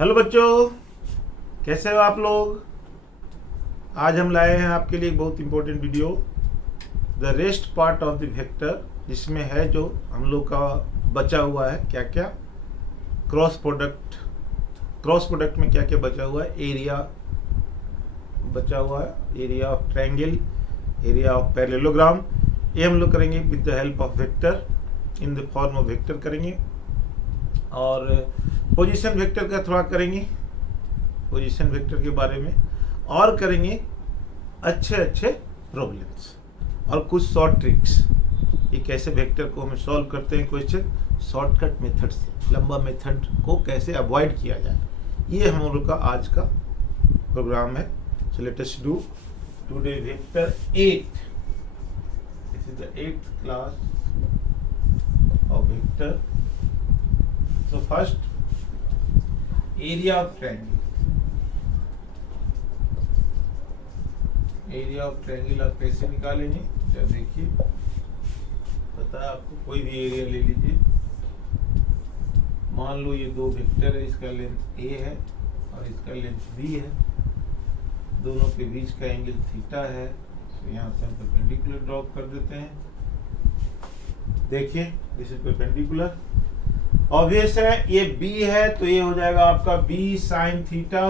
Hello बच्चों, कैसे हो आप लोग। आज हम लाए हैं आपके लिए एक बहुत important video, the rest part of the vector, जिसमें है जो हम लोग का बचा हुआ है क्या क्या क्रॉस प्रोडक्ट में क्या क्या बचा हुआ है। एरिया बचा हुआ है, area of triangle, area of parallelogram. ये हम लोग करेंगे with the help of vector, in the form of vector करेंगे। और पोजीशन वेक्टर का थोड़ा करेंगे, पोजीशन वेक्टर के बारे में, और करेंगे अच्छे प्रॉब्लम्स और कुछ शॉर्ट ट्रिक्स। ये कैसे वेक्टर को हम सॉल्व करते हैं क्वेश्चन शॉर्टकट मेथड से, लंबा मेथड को कैसे अवॉइड किया जाए, ये हम लोग का आज का प्रोग्राम है। So let us do today vector 8। This is the 8th class of vector. So first, area of triangle. Area of triangle आप कैसे निकालेंगे, क्या देखिए, पता है आपको। कोई भी एरिया ले लीजिए, मान लो ये दो वेक्टर है, इसका लेंथ a है और इसका लेंथ b है, दोनों के बीच का एंगल थीटा है। तो यहाँ से हम परपेंडिकुलर ड्रॉप कर देते हैं। देखिए, दिस इज परपेंडिकुलर। ऑब्वियस है, ये b है तो ये हो जाएगा आपका b साइन थीटा।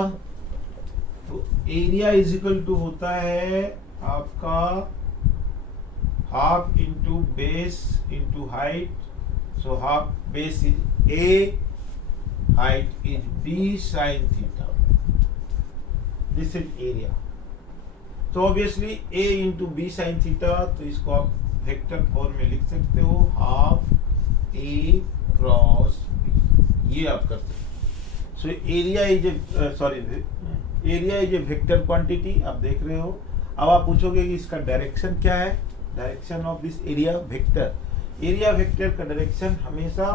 तो एरिया इज इक्वल टू होता है आपका half into base into height. So half base is a, height is b sine theta. This is area. तो obviously a into B sine theta, तो इसको आप vector form में लिख सकते हो, हाफ a क्रॉस b, ये आप कर सकते हैं। सो area is area is a vector quantity, आप देख रहे हो। अब आप पूछोगे कि इसका डायरेक्शन क्या है, direction of this area vector. Area vector का डायरेक्शन हमेशा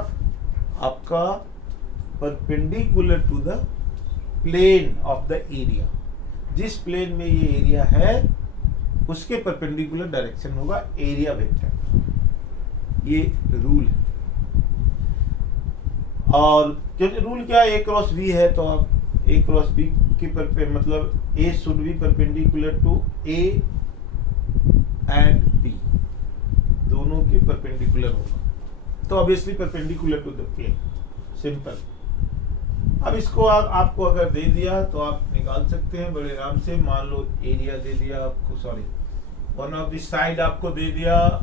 आपका perpendicular to the plane of the area. जिस प्लेन में ये एरिया है उसके परपेंडिकुलर डायरेक्शन होगा एरिया वेक्टर। ये रूल है। और क्योंकि रूल क्या है, a क्रॉस b है, तो आप a क्रॉस b की मतलब a should be perpendicular to a and b, दोनों के परपेंडिकुलर होगा। तो obviously perpendicular to the plane, simple. अब इसको आपको अगर दे दिया तो आप निकाल सकते हैं बड़े आराम से। मान लो एरिया दे दिया आपको, sorry, one of the side आपको दे दिया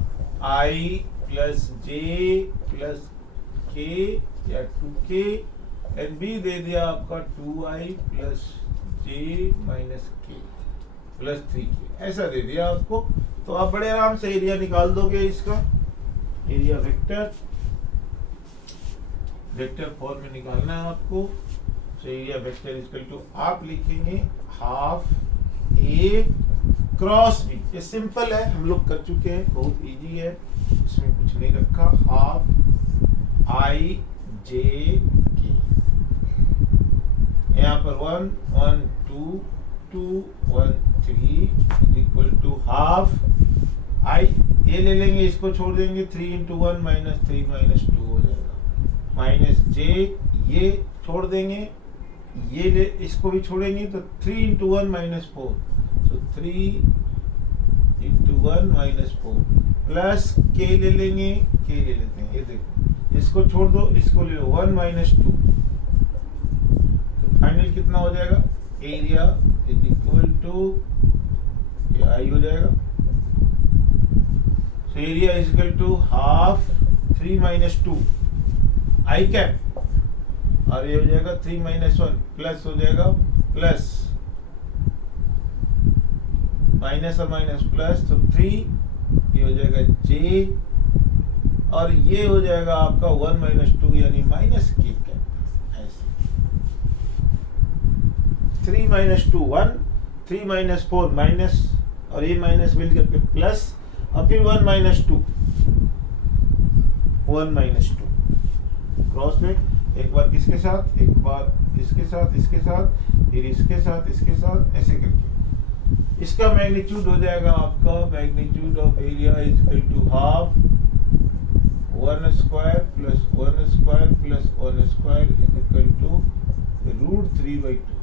i प्लस जे प्लस के या 2k, एंड b दे दिया आपका 2i प्लस जे माइनस के प्लस 3k, ऐसा दे दिया आपको। तो आप बड़े आराम से एरिया निकाल दोगे इसका। एरिया वेक्टर फॉर्म में निकालना है आपको। तो एरिया वेक्टर इक्वल टू आप लिखेंगे हाफ a क्रॉस b। ये सिंपल है, हम लोग कर चुके हैं, बहुत इजी है, इसमें कुछ नहीं रखा। हाफ i j k, यहाँ पर 1 1 2 2 1 3 इक्वल टू हाफ i, ये ले लेंगे, इसको छोड़ देंगे, 3 इंटू 1 माइनस 3 माइनस 2 हो जाएगा, माइनस j, ये छोड़ देंगे, ये ले इसको भी छोड़ेंगे, तो 3 इंटू 1 माइनस 4, तो 3 इंटू 1 माइनस 4 प्लस k ले लेंगे, k ले लेते हैं, ये देखो, इसको छोड़ दो, इसको ले लो, 1 माइनस 2, तो फाइनल कितना हो जाएगा, एरिया इज इक्वल टू, ये आई हो जाएगा। So area is equal to half 3 minus 2 i cap, और ये हो जाएगा 3 माइनस 1 प्लस हो जाएगा प्लस माइनस और माइनस प्लस, तो 3, ये हो जाएगा j, और ये हो जाएगा आपका 1 माइनस 2 यानी माइनस k कैप। ऐसे 3 माइनस 2 1, 3 माइनस 4 माइनस, और ये माइनस मिल करके प्लस, और फिर 1 माइनस 2 1 माइनस 2 क्रॉस में, एक बार किसके साथ, एक बार इसके साथ, इसके साथ, फिर इसके साथ, इसके साथ, ऐसे करके इसका मैग्नीट्यूड हो जाएगा आपका, magnitude of area is equal to half 1 square plus 1 square plus 1 square is equal to √3/2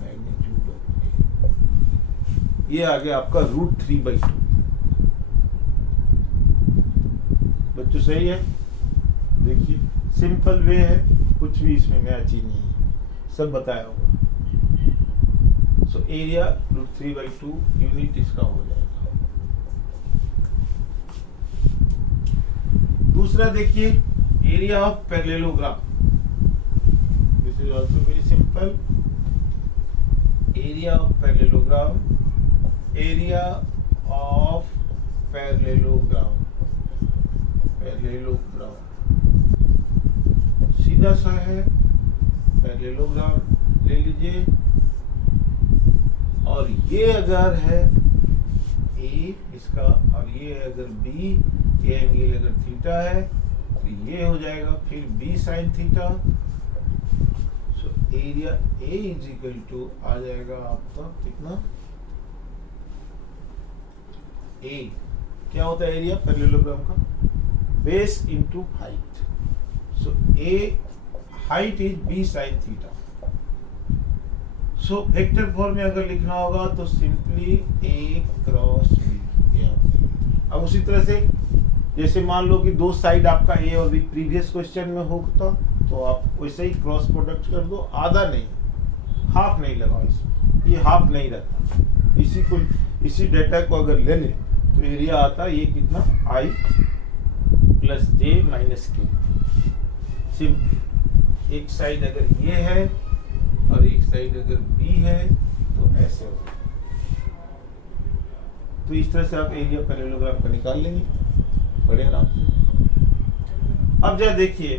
magnitude of ये आ गया आपका √3/2। बच्चों सही है? देखिए सिंपल वे है, कुछ भी इसमें नया चीज नहीं है, सब बताया होगा। सो एरिया √3/2 यूनिट इसका हो जाएगा। दूसरा देखिए area of parallelogram, this is also very simple. Area of parallelogram, area of parallelogram, parallelogram सीधा सा है, पैरेललोग्राम ले लीजिए। और ये अगर है ए इसका, और ये अगर बी, ये एंगल अगर थीटा है तो ये हो जाएगा फिर B sine theta. So area A is equal to आ जाएगा आपका कितना, ए क्या होता है एरिया पैरेललोग्राम का, base into height. So A height is B sine theta. सो वेक्टर फॉर्म में अगर लिखना होगा तो सिंपली ए क्रॉस बी। अब उसी तरह से जैसे मान लो कि दो साइड आपका ए और बी प्रीवियस क्वेश्चन में होता तो आप वैसे ही क्रॉस प्रोडक्ट कर दो, आधा नहीं, हाफ नहीं लगाओ इसमें, ये हाफ नहीं रहता। इसी डेटा को अगर ले ले तो एरिया आता है ये कितना, आई प्लस जे माइनस के। सिंपल एक साइड अगर ये है और एक साइड अगर बी है तो ऐसे होगा। तो इस तरह से आप एरिया पैरेललोग्राम का निकाल लेंगे बड़े आराम से। अब जरा देखिए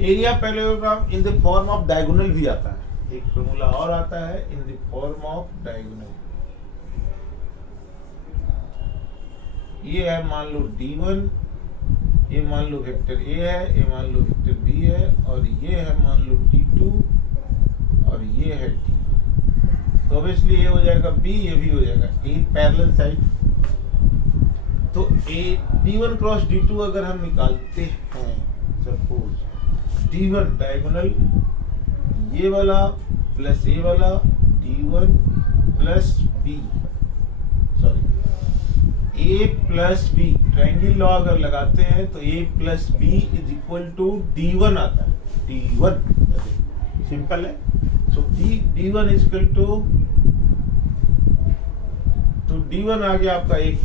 area parallelogram in the form of diagonal भी आता है, एक फॉर्मूला और आता है in the form of diagonal. ये है मान लो D1, ये मान लो वेक्टर ए है, ये मान लो वेक्टर बी है, और ये है मान लो D2 और ये है D। तो ऑब्वियसली ये हो जाएगा B, ये भी हो जाएगा A पैरेलल साइड। तो A D1 क्रॉस D2 अगर हम निकालते हैं, सपोज D1 डायगोनल ये वाला प्लस ए वाला, D1 plus B, sorry A plus B, triangle law अगर लगाते हैं तो A plus B is equal to D1 आता है, D1 सिंपल है। सो D1 इज इक्वल टू, तो D1 आ गया आपका एक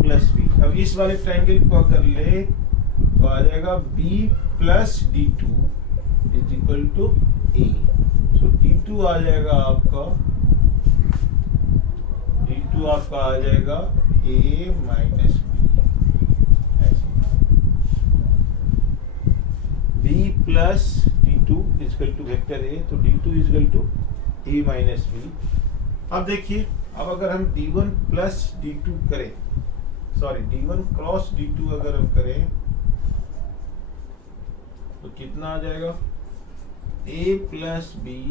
प्लस बी। अब इस वाले ट्रायंगल को अगर ले तो आ जाएगा B plus D2 is equal to A. So D2 आ जाएगा आपका, D2 आपका आ जाएगा a minus B, b plus D2 is equal to vector A, तो D2 is equal to a minus B. अब देखिए अब अगर हम D1 प्लस D2 करें, सॉरी D1 क्रॉस D2 अगर हम करें तो कितना आ जाएगा, a plus B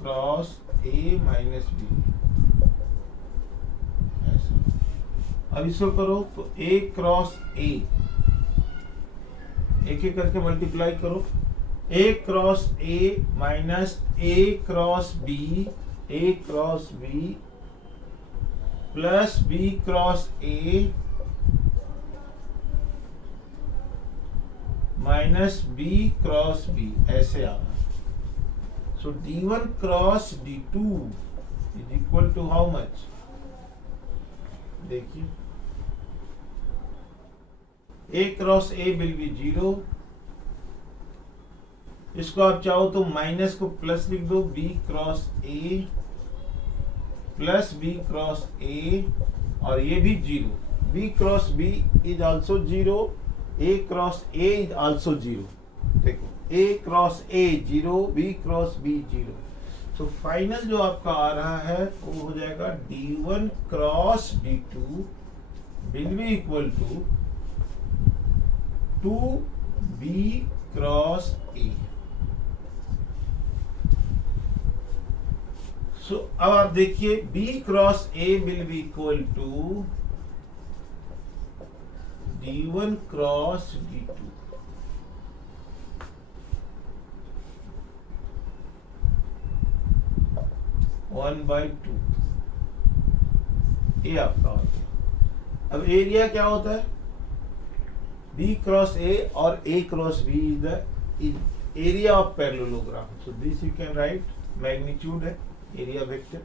cross a minus B. अब इसको करो तो a क्रॉस a, एक एक करके मल्टीप्लाई करो, a cross a minus a cross b, a cross b plus b cross a minus b cross b, ऐसे आ रहा। So D1 cross D2 is equal to how much, देखिए a cross a will be 0, इसको आप चाहो तो minus को plus लिख दो, b cross a plus b cross a, और ये भी 0, b cross b is also 0, a cross a is also 0। देखो a cross a 0, b cross b 0। तो फाइनल जो आपका आ रहा है वो हो जाएगा D1 cross D2 will be equal to 2b cross a। So अब आप देखिए b cross a will be equal to d1 cross d2, one by two, ये आपका हो गया। अब एरिया क्या होता है, B क्रॉस A और A cross B is the area of parallelogram. So this you can write, magnitude है area vector,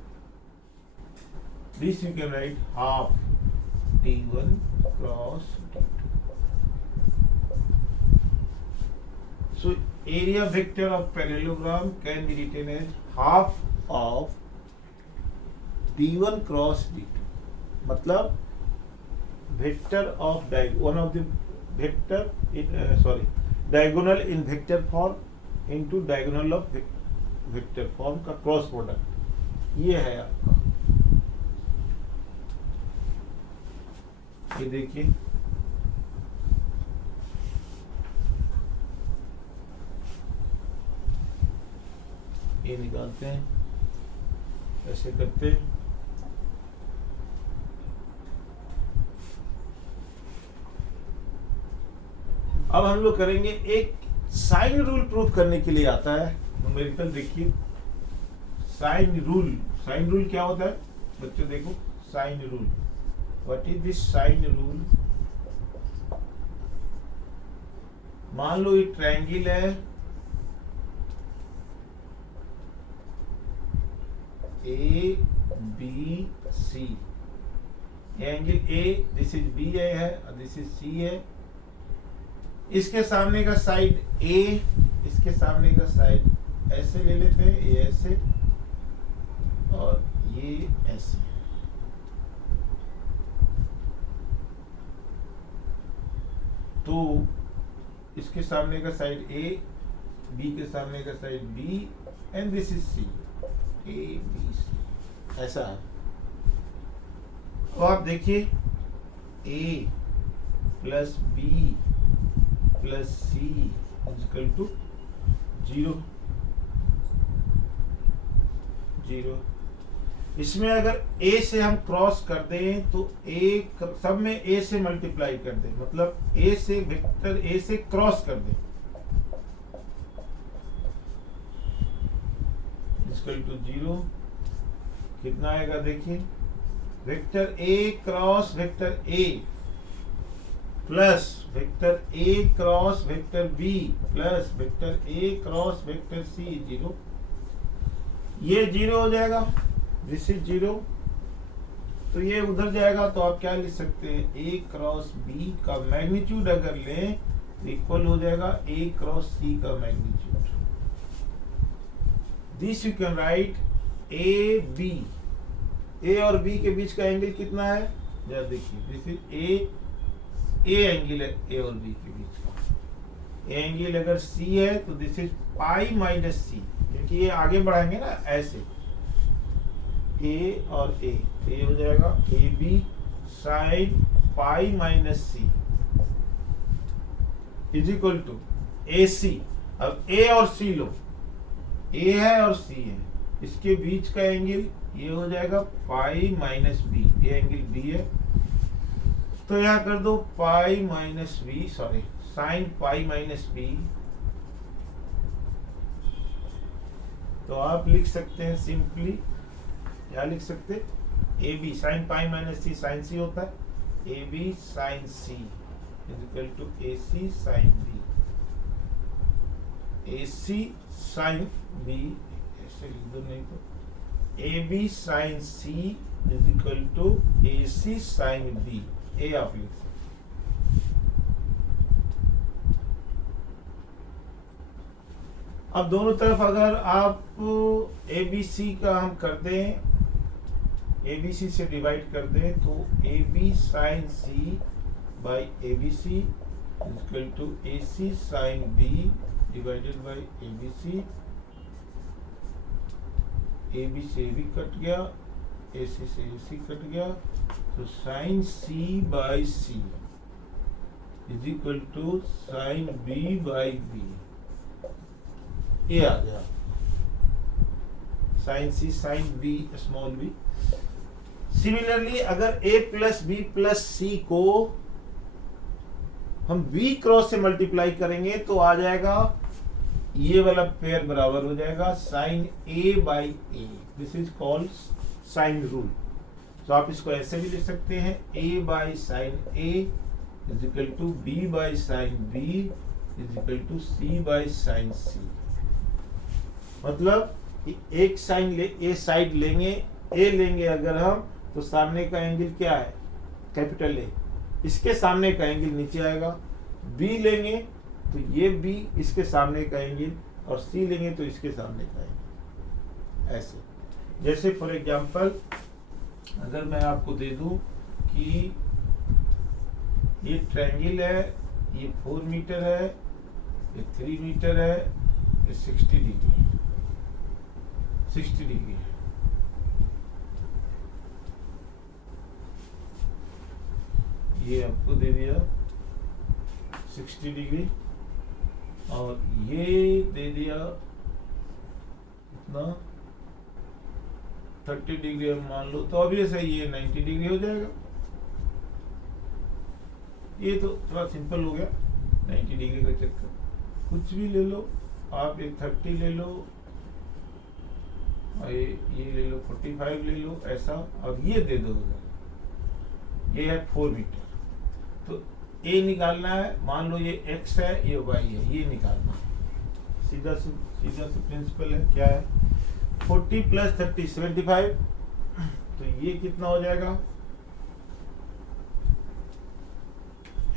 this you can write half D1 cross D2। So area vector of parallelogram can be written as half of D1 cross D2, मतलब vector of one of the vector in diagonal in vector form into diagonal of vector form का cross product, ये है आपका। ये देखिए, ये निकालते हैं, ऐसे करते हैं। अब हम लोग करेंगे एक साइन रूल प्रूफ करने के लिए आता है न्यूमेरिकल। देखिए साइन रूल, साइन रूल क्या होता है बच्चों, देखो sine rule, what is this sine rule. मान लो ये ट्रायंगल है A B C, angle A, this is B है और दिस इज सी है। इसके सामने का साइड ए, इसके सामने का साइड ऐसे ले लेते हैं, ये ऐसे और ये ऐसे। तो इसके सामने का साइड ए, बी के सामने का side B, and this is C, A B C, ऐसा है। तो आप देखिए A plus B plus C equal to 0 0। इसमें अगर ए से हम क्रॉस कर दें तो ए सब में ए से मल्टीप्लाई कर दें, मतलब ए से वेक्टर ए से क्रॉस कर दें, इक्वल टू 0। कितना आएगा देखिए, vector A cross vector A plus vector A cross vector B plus vector A cross vector C 0। ये 0 हो जाएगा, दिस इज 0, तो ये उधर जाएगा। तो आप क्या लिख सकते हैं, ए क्रॉस बी का मैग्नीट्यूड अगर लें तो इक्वल हो जाएगा ए क्रॉस सी का magnitude. This you can write A B, A और बी के बीच का एंगल कितना है, जरा देखिए, दिस इज ए एंगल है ए और बी के बीच का। ए एंगल अगर सी है तो दिस इज पाई माइनस सी, क्योंकि ये आगे बढ़ाएंगे ना ऐसे, ए और ए हो जाएगा A B sine pi minus C is equal to A C. अब ए और सी लो, ए है और सी है, इसके बीच का एंगल ये हो जाएगा पाई माइनस बी, ये एंगल बी है, तो यहां कर दो pi minus B, sorry sine pi minus B. तो आप लिख सकते हैं सिंपली, क्या लिख सकते हैं, A B sine pi minus C sine C होता है, A B sine C is equal to A C sine B, A C sine B, ऐसे लिख दो, नहीं तो A B sine C is equal to A C sine B, A आप लिख सकते। अब दोनों तरफ अगर आप ए बी सी का हम कर दें, ए बी सी से डिवाइड कर दें, तो A B sine C by A B C equal to A C sine B divided by A B C. A B से ए बी कट गया, ए सी से ए सी कट गया, तो sine C by C is equal to sine B by B, ये आ गया sine C sine B small B. Similarly अगर a plus B plus C को हम b क्रॉस से मल्टीप्लाई करेंगे तो आ जाएगा, ये वाला पेयर बराबर हो जाएगा sine a by A. This is called sine rule. तो आप इसको ऐसे भी लिख सकते हैं, a by sine a is equal to b by sine b is equal to c by sine c। मतलब एक साइन ले, ए साइड लेंगे, ए लेंगे अगर हम, तो सामने का एंगल क्या है, कैपिटल ए, इसके सामने का एंगल नीचे आएगा। बी लेंगे तो ये बी इसके सामने का एंगल, और सी लेंगे तो इसके सामने का एंगल। ऐसे जैसे फॉर एग्जांपल अगर मैं आपको दे दूं कि ये ट्रायंगल है, ये 4 मीटर है, ये 3 मीटर है, ये 60 डिग्री है, 60 डिग्री है। ये आपको दे दिया 60 डिग्री, और ये दे दिया कितना 30 डिग्री हम मान लो, तो ऑब्वियस है ये 90 डिग्री हो जाएगा। ये तो थोड़ा सिंपल हो गया 90 डिग्री का चक्कर। कुछ भी ले लो आप, एक 30 ले लो, और ये ले लो 45 ले लो, ऐसा, और ये दे दो। ये है 4 मीटर, तो ए निकालना है। मान लो ये x है, ये y है, ये निकालना है। सीधा से प्रिंसिपल है, क्या है 40 प्लस 30 75। तो ये कितना हो जाएगा,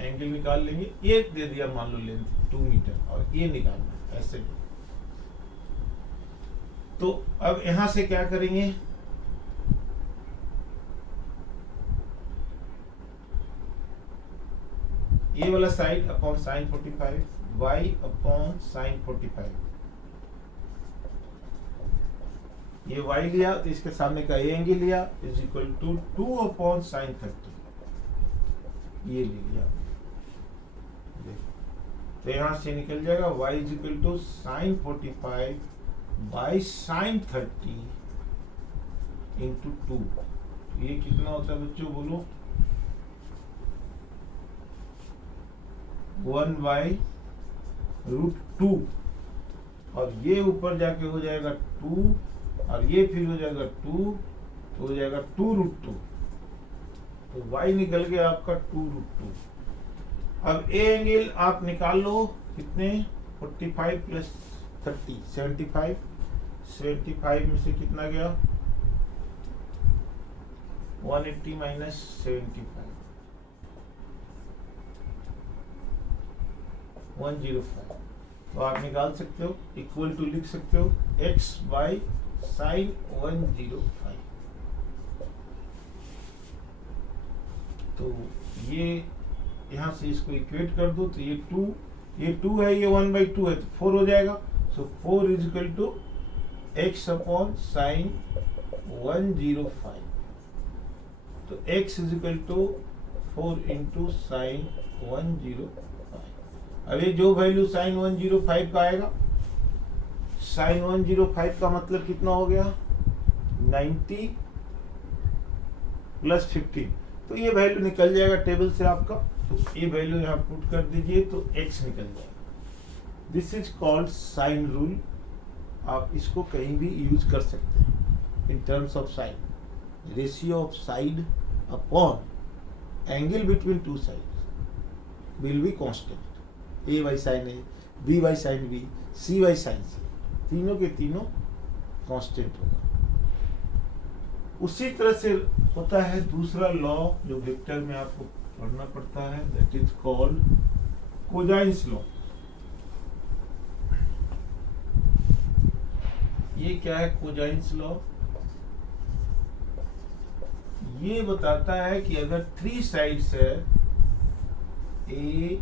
एंगल निकाल लेंगे। ये दे दिया मान लो लेंथ 2 मीटर, और ये निकालना है ऐसे। तो अब यहां से क्या करेंगे, ये वाला side upon sine 45, y upon sine 45। ये y लिया तो इसके सामने का ए एंगल लिया, is equal to 2 upon sine 30। ये ले लिया, तो यहां से निकल जाएगा y is equal to sine 45 by sine 30 into 2। ये कितना होता है बच्चों, बोलो 1/√2, और ये ऊपर जाके हो जाएगा 2, और ये फिर हो जाएगा 2, तो हो जाएगा 2√2। तो y निकल गया आपका 2√2। अब ए एंगल आप निकाल लो, कितने 45 प्लस 30 75। 75 में से कितना गया 180 माइनस 75 105। तो आप निकाल सकते हो, इक्वल टू लिख सकते हो x बाई साइन 105। तो ये यहां से इसको इक्वेट कर दो, तो ये 2 है, ये 1/2 है, तो 4 हो जाएगा। So 4 is equal to x upon sine 105। तो x is equal to 4 into sine 105। अब ये जो वैल्यू साइन 105 का आएगा, साइन 105 का मतलब कितना हो गया 90 प्लस 15। तो ये वैल्यू निकल जाएगा टेबल से आपका। तो ये वैल्यू यहाँ पुट कर दीजिए, तो x निकल जाएगा। This is called sine rule. आप इसको कहीं भी यूज कर सकते हैं in terms of sine, ratio of side upon angle between two sides will be constant. A by sine A, B by sine B, C by sine C, तीनों के तीनों कांस्टेंट होगा। उसी तरह से होता है दूसरा लॉ जो वेक्टर में आपको पढ़ना पड़ता है, दैट इज कॉल्ड कोजाइन्स लॉ। ये क्या है कोजाइन्स लॉ? ये बताता है कि अगर 3 साइड्स है A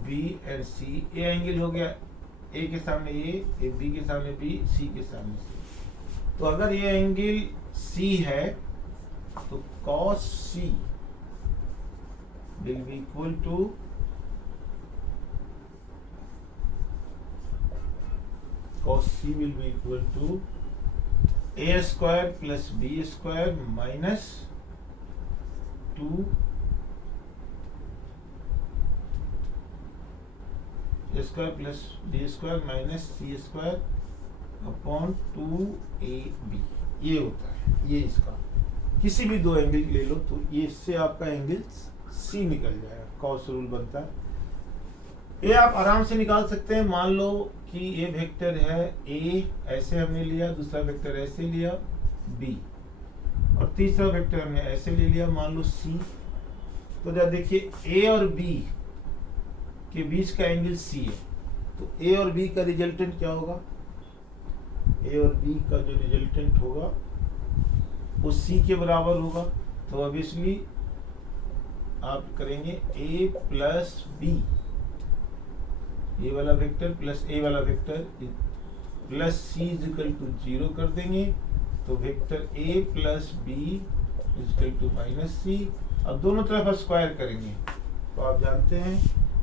B and C, A angle हो गया ए के सामने ए, बी के सामने बी, सी के सामने सी। तो अगर ये एंगल सी है तो cos C will be equal to a square plus b square minus 2 A square plus B square minus C square upon 2ab ये होता है। ये इसका किसी भी दो एंगल ले लो तो ये इससे आपका एंगल सी निकल जाएगा, कॉस रूल बनता है। ये आप आराम से निकाल सकते हैं। मान लो कि ये वेक्टर है ए, ऐसे हमने लिया, दूसरा वेक्टर ऐसे लिया बी, और तीसरा वेक्टर हमने ऐसे ले लिया मान लो सी। तो जब देखिए ए और बी के बीच का एंगल सी है, तो ए और बी का रिजल्टेंट क्या होगा? ए और बी का जो रिजल्टेंट होगा वो सी के बराबर होगा। तो ऑब्वियसली आप करेंगे ए प्लस बी, ए वाला वेक्टर प्लस ए वाला vector plus C is equal to 0 कर देंगे। तो vector A plus B is equal to minus C. अब दोनों तरफ स्क्वायर करेंगे तो आप जानते हैं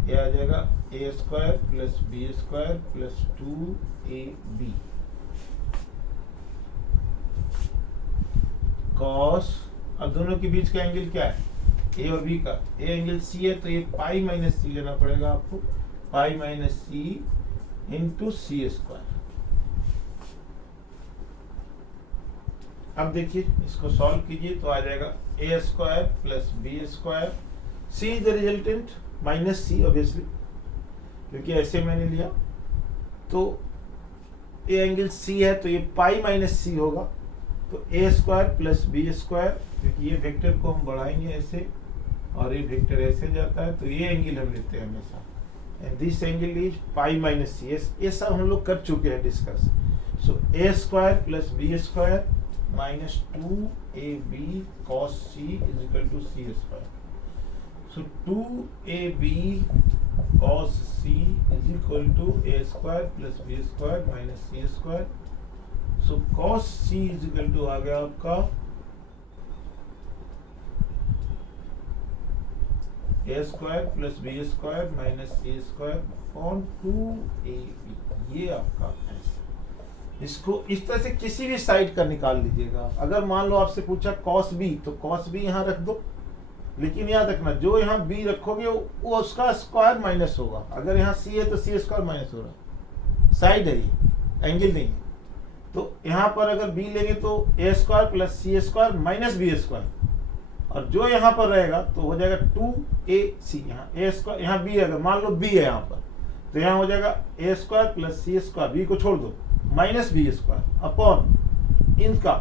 ये आ जाएगा A square plus B square plus 2ab cos. अब दोनों के बीच का एंगल क्या है? ए और बी का। ए एंगल सी है तो ये पाई माइनस सी लेना पड़ेगा आपको, pi minus C into C square. अब देखिए इसको सॉल्व कीजिए तो आ जाएगा A square plus B square, C is the resultant minus C obviously क्योंकि ऐसे मैंने लिया। तो ए एंगल सी है तो ये पाई माइनस सी होगा। तो A square plus B square, क्योंकि ये वेक्टर को हम बढ़ाएंगे ऐसे और ये वेक्टर ऐसे जाता है तो ये एंगल हम लेते हैं हमेशा, and this angle is pi minus C. ये सब हम लोग कर चुके हैं discuss. So A square plus B square minus 2ab cos c is equal to c square. So 2ab cos c is equal to a square plus b square minus c square. So cos c is equal to आ गया आपका a square plus b square minus c square upon 2ab। ये आपका ऐसा। इसको इस तरह से किसी भी साइड का निकाल लीजिएगा। अगर मान लो आपसे पूछा cos b तो cos b यहाँ रख दो, लेकिन याद रखना जो यहाँ b रखोगे वो उसका स्क्वायर माइनस होगा। अगर यहाँ c है तो c स्क्वायर माइनस हो रहा है, साइड है ये, एंगल नहीं है। तो यहाँ पर अगर b लेंगे तो a square plus C square minus B square, और जो यहाँ पर रहेगा तो हो जाएगा 2ac। यहाँ a स्क्वायर, यहाँ b अगर मान लो b है यहाँ पर तो यहाँ हो जाएगा a square plus C square, b को छोड़ दो, माइनस बी स्क्वायर अपॉन इनका,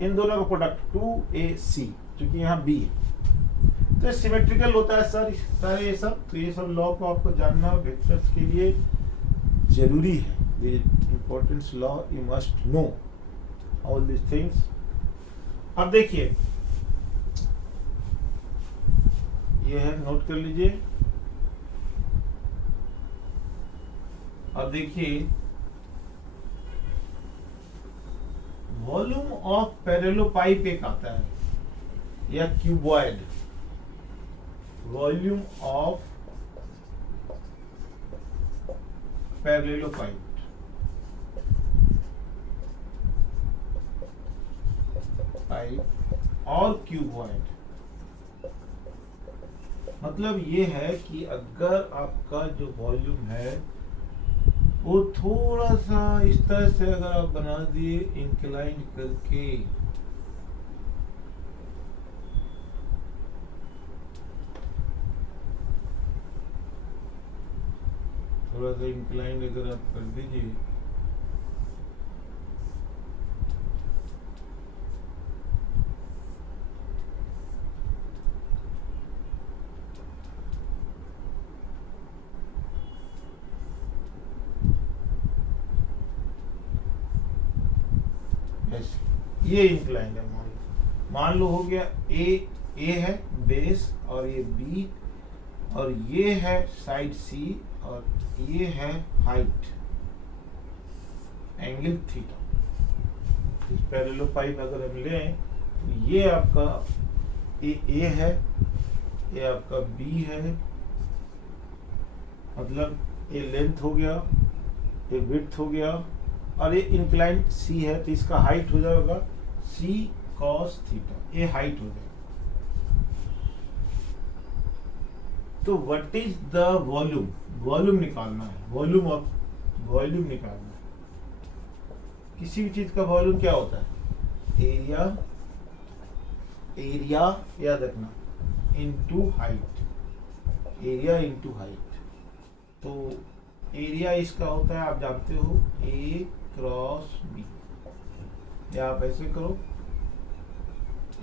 इन दोनों का प्रोडक्ट 2ac, क्योंकि यहाँ b है। तो सिमेट्रिकल होता है सर सारे ये सब। तो ये सब लॉ को आपको जानना वेक्टर्स के लिए जरूरी है। The importance law you must know all this things. अब देखिए ये है, नोट कर लीजिए। अब देखिए वॉल्यूम ऑफ पैरेललोपाइप एक आता है या क्यूबॉइड, वॉल्यूम ऑफ पैरेललोपाइप और क्यूबॉइड। मतलब ये है कि अगर आपका जो वॉल्यूम है वो थोड़ा सा इस तरह से अगर आप बना दिए इंक्लाइन करके, थोड़ा सा इंक्लाइन अगर आप कर दीजिए ये इंक्लाइन है। मान लो हो गया ए है बेस और ये बी और ये है साइड सी और ये है हाइट एंगल थीटा। इस पैरेललोपाइप अगर हम लें तो ये आपका ए है, ये आपका बी है, मतलब ये लेंथ हो गया, ये विड्थ हो गया, और ये इंक्लाइन सी है तो इसका हाइट हो जाएगा सी कॉस थीटा। ये हाइट हो जाएगा। तो what is the volume, volume निकालना है, वॉल्यूम निकालना है। किसी भी चीज का वॉल्यूम क्या होता है, एरिया याद रखना, into height, area into height. तो एरिया इसका होता है, आप जानते हो, ए क्रॉस बी, या आप ऐसे करो,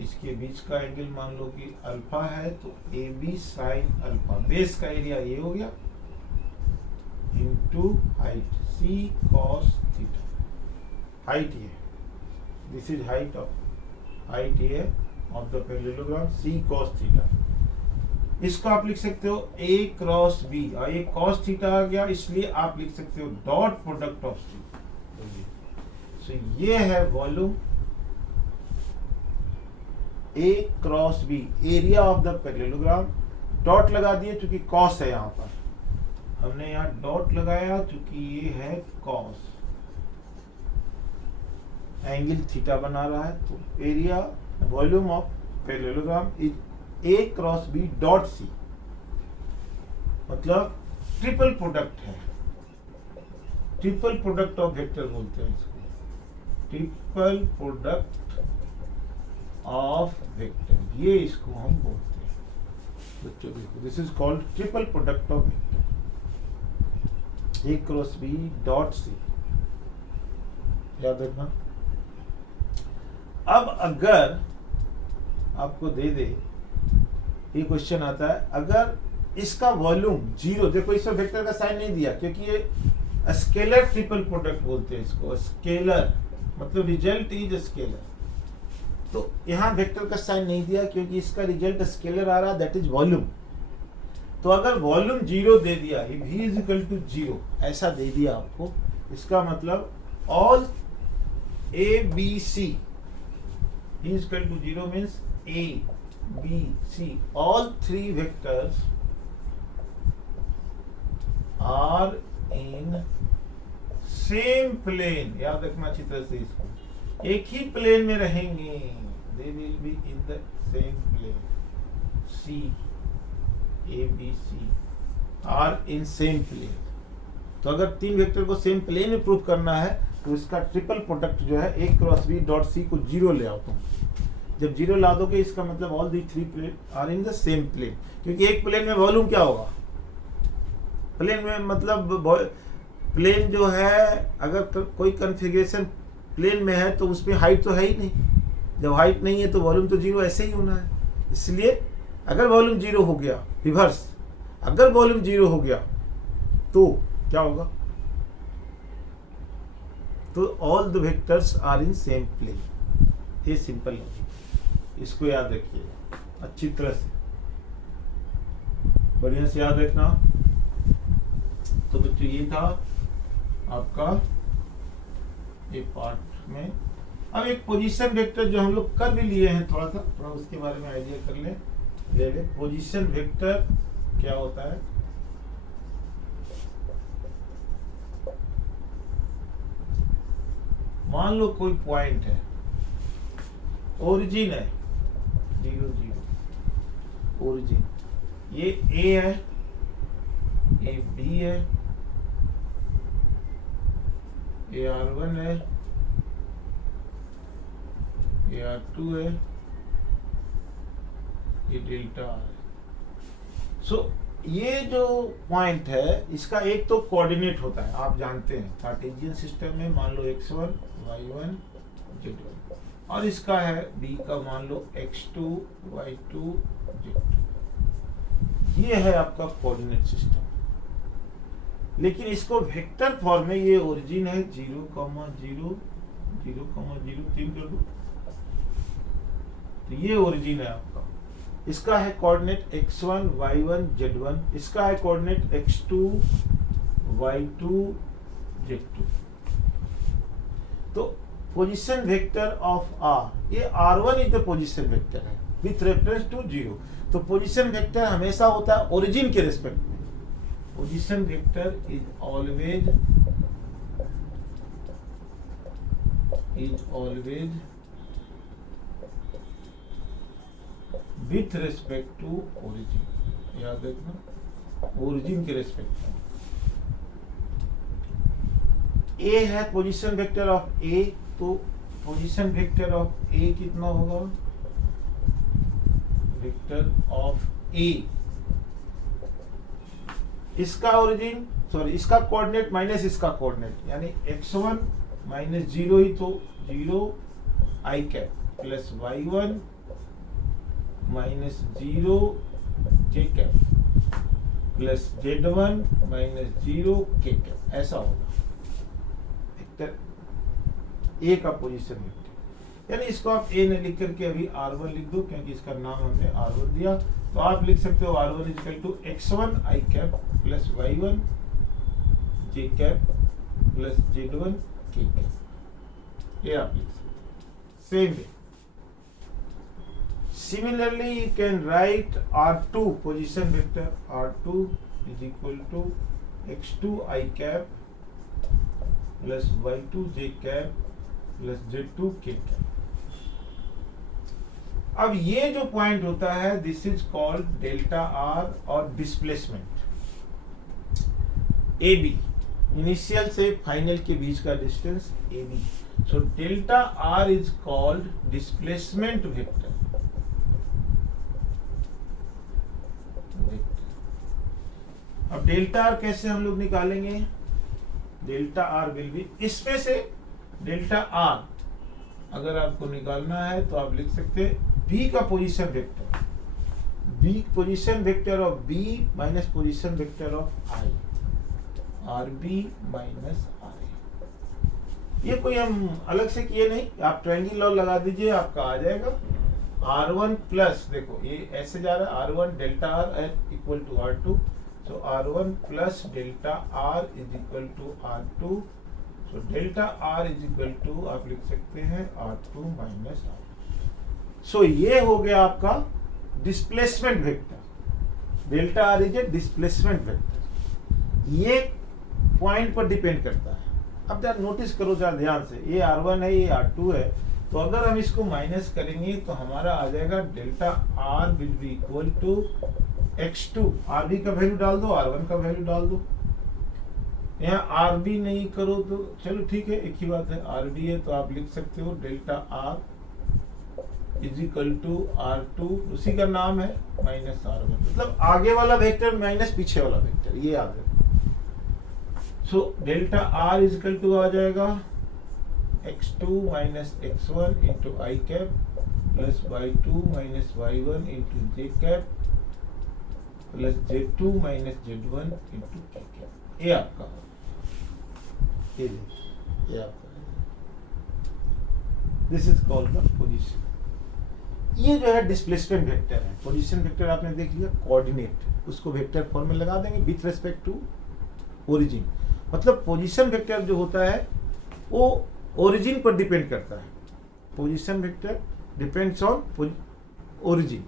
इसके बीच का एंगल मान लो कि अल्फा है, तो A B sine alpha, base का एरिया ये हो गया, into height C cos theta. Height ये, दिस इज हाइट ये of the parallelogram, C cos theta. इसको आप लिख सकते हो ए क्रॉस बी, और ये कॉस थीटा आ गया, इसलिए आप लिख सकते हो dot product of C. So ये है volume A cross B, area of the parallelogram. Dot लगा दिए क्योंकि कॉस है, यहां पर हमने यहाँ डॉट लगाया क्योंकि ये है कॉस, एंगल थीटा बना रहा है। तो area volume of parallelogram is A cross B dot C, मतलब ट्रिपल प्रोडक्ट है, ट्रिपल प्रोडक्ट ऑफ वेक्टर बोलते हैं इसको, ट्रिपल प्रोडक्ट ऑफ वेक्टर, ये इसको हम बोलते हैं बच्चों। देखो, this is called triple product of vector, A cross B dot C, याद रखना। अब अगर आपको दे दे, ये क्वेश्चन आता है, अगर इसका वॉल्यूम जीरो, देखो इसमें वेक्टर का साइन नहीं दिया क्योंकि ये स्केलर ट्रिपल प्रोडक्ट बोलते हैं इसको, स्केलर मतलब रिजल्ट इज स्केलर। तो यहाँ वेक्टर का साइन नहीं दिया क्योंकि इसका रिजल्ट स्केलर आ रहा, दैट इज वॉल्यूम। तो अगर वॉल्यूम जीरो दे दिया, v is equal to zero ऐसा दे दिया आपको, इसका मतलब all A B C, v is equal to zero means A B C, all three vectors are in same plane, याद रखना अच्छी तरह से इसको, एक ही प्लेन में रहेंगे, they will be in the same plane, C A B C are in same plane. तो अगर तीन वेक्टर को सेम प्लेन में प्रूव करना है तो इसका ट्रिपल प्रोडक्ट जो है ए क्रॉस बी डॉट सी को जीरो ले आओ तुम। जब जीरो ला दोगे इसका मतलब all the three plane are in the same plane, क्योंकि एक प्लेन में वॉल्यूम क्या होगा, प्लेन में मतलब प्लेन जो है, अगर कोई कन्फिग्रेशन प्लेन में है तो उसमें हाइट तो है ही नहीं, जब हाइट नहीं है तो वॉल्यूम तो जीरो ऐसे ही होना है। इसलिए अगर वॉल्यूम जीरो हो गया, रिवर्स, अगर वॉल्यूम जीरो हो गया तो क्या होगा, तो all the vectors are in same plane. ये सिंपल लॉजिक, इसको याद रखिएगा अच्छी तरह से, बढ़िया से याद रखना। तो बच्चों ये था आपका एक पार्ट में। अब एक पोजीशन वेक्टर जो हम लोग कर भी लिए हैं, थोड़ा उसके बारे में आइडिया कर ले। पोजीशन वेक्टर क्या होता है, मान लो कोई पॉइंट है, ओरिजिन है 0 0, ओरिजिन ये ए है, ये बी है, ये R1 है, ये R2 है, ये डेल्टा है। सो ये जो पॉइंट है इसका एक तो कोऑर्डिनेट होता है, आप जानते हैं कार्टेशियन सिस्टम में मान लो x1 y1 z1, और इसका है b का मान लो x2 y2 z2। ये है आपका कोऑर्डिनेट सिस्टम। लेकिन इसको वेक्टर फॉर्म में, ये ओरिजिन है 0, 0, 0, 0 3 कर दो, तो ये ओरिजिन है आपका। इसका है कोऑर्डिनेट x1 y1 z1, इसका है कोऑर्डिनेट x2 y2 z2। तो पोजीशन वेक्टर ऑफ r, ये r1 is the position vector है विथ रेफरेंस टू 0। तो पोजीशन वेक्टर हमेशा होता है ओरिजिन के रिस्पेक्ट में। Position vector is always with respect to origin, याद रखना, ओरिजिन के रेस्पेक्ट में। ए है पोजीशन वेक्टर ऑफ ए, तो पोजीशन वेक्टर ऑफ ए कितना होगा, वेक्टर ऑफ ए, इसका ओरिजिन सॉरी इसका कोऑर्डिनेट माइनस इसका कोऑर्डिनेट, यानी x1 माइनस 0 ही, तो 0 i cap plus y1 minus 0 j cap plus z1 minus 0 k cap, ऐसा होगा वेक्टर ए का पोजीशन वेक्टर। यानी इसको आप ए ने लिख करके अभी r1 लिख दो, क्योंकि इसका नाम हमने r1 दिया, तो आप लिख सकते हो r1 equal to x1 i cap plus y1 j cap plus z1 k cap, ये आप लिख सकते हो। Same way similarly you can write r2 position vector, r2 is equal to x2 i cap plus y2 j cap plus z2 k cap. अब ये जो point होता है, this is called delta R और डिस्प्लेसमेंट ए बी, इनिशियल से final के बीच का distance A B. So delta R is called displacement vector. अब डेल्टा आर कैसे हम लोग निकालेंगे, डेल्टा आर विल बी, इसमें से डेल्टा आर अगर आपको निकालना है तो आप लिख सकते हैं बी का position vector, B position vector of B minus position vector of I, R B minus R A. ये कोई हम अलग से किए नहीं, आप ट्रायंगल लॉ लगा दीजिए, आपका आ जाएगा R1 प्लस, देखो ये ऐसे जा रहा है, R1 delta R equal to R2, so R1 plus delta R is equal to R2, so delta R is equal to आप लिख सकते हैं R2 माइनस R। सो ये हो गया आपका displacement vector, delta R is a displacement vector. ये point पर डिपेंड करता है। अब जरा नोटिस करो जरा ध्यान से, ये R1 है, ये R2 है, तो अगर हम इसको माइनस करेंगे तो हमारा आ जाएगा delta R will be equal to x2, RB का वैल्यू डाल दो, R1 का वैल्यू डाल दो। यहाँ आरबी नहीं करो तो चलो ठीक है, एक ही बात है, आरबी है तो आप लिख सकते हो delta R is equal to R2, उसी का नाम है, माइनस R1, मतलब आगे वाला वेक्टर माइनस पीछे वाला वेक्टर, ये याद रखो। So delta R is equal to आ जाएगा x2 minus x1 into I cap plus y2 minus y1 into J cap plus z2 minus z1 into k cap. ये आपका ये आपका this is called the position. ये जो है displacement vector है, पोजीशन वेक्टर आपने देख लिया, कोऑर्डिनेट उसको वेक्टर फॉर्म में लगा देंगे विथ रेस्पेक्ट टू ओरिजिन। मतलब पोजीशन वेक्टर जो होता है वो ओरिजिन पर डिपेंड करता है, position vector depends on origin,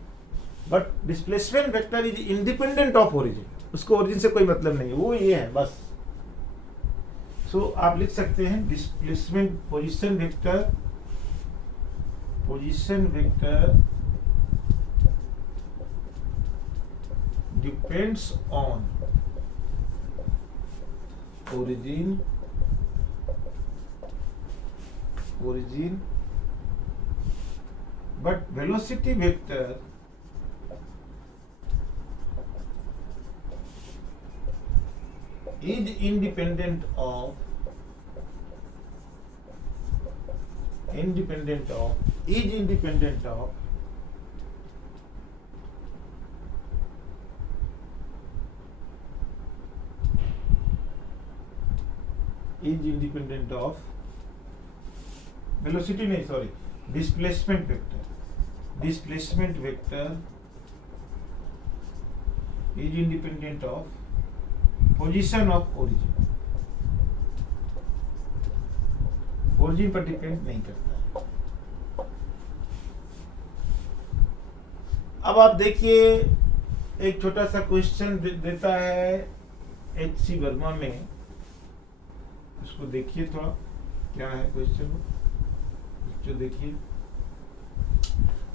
but displacement vector is independent of origin, उसको ओरिजिन से कोई मतलब नहीं है, वो ये है बस। सो आप लिख सकते हैं displacement position vector depends on origin but velocity vector is independent of velocity नहीं sorry displacement vector is independent of position of origin पर डिपेंड नहीं करता है। अब आप देखिए एक छोटा सा क्वेश्चन देता है HC वर्मा में, उसको देखिए थोड़ा क्या है क्वेश्चन, जो देखिए